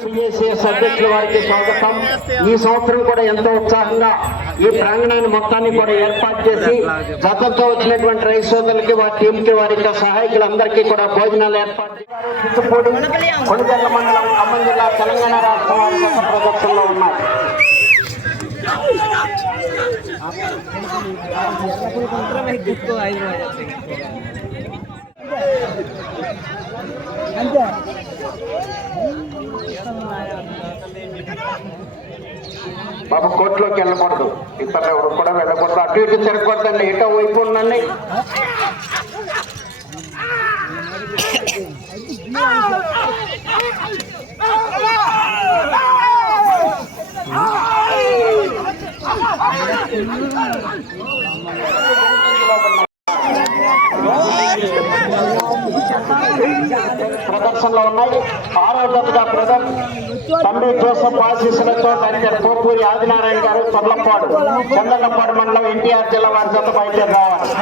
PSCS అధ్యక్షుల వారికి స్వాగతం. ఈ సంవత్సరం కూడా ఎంతో ఉత్సాహంగా ఈ ప్రాంగణాన్ని మొత్తాన్ని కూడా ఏర్పాటు చేసి గతంతో వచ్చినటువంటి రైతు సోదరులకి వారి టీంకి వారి యొక్క సహాయకులందరికీ కూడా భోజనాలు ఏర్పాటు చిత్తపూడి మండలం ఖమ్మం జిల్లా తెలంగాణ రాష్ట్రం ప్రదర్శనలో ఉన్నారు. బాబు కోర్టులోకి వెళ్ళకూడదు. ఇతరులు ఎవరు కూడా వెళ్ళకూడదు. అటు ఇటు తిరగకూడదండి ఏటో వైపు ఉండండి. ప్రదర్శనలో ఉన్నాయి. ఆరో జతగా ప్రదర్ తండ్రి జోసఫ్ ఆశీస్సులతో డాక్టర్ కోపూరి ఆదినారాయణ గారు తొర్లపాడు చందన్నపాడు మండలం ఎన్టీఆర్ జిల్లా వారి జత బయలుదేరి రావాలి.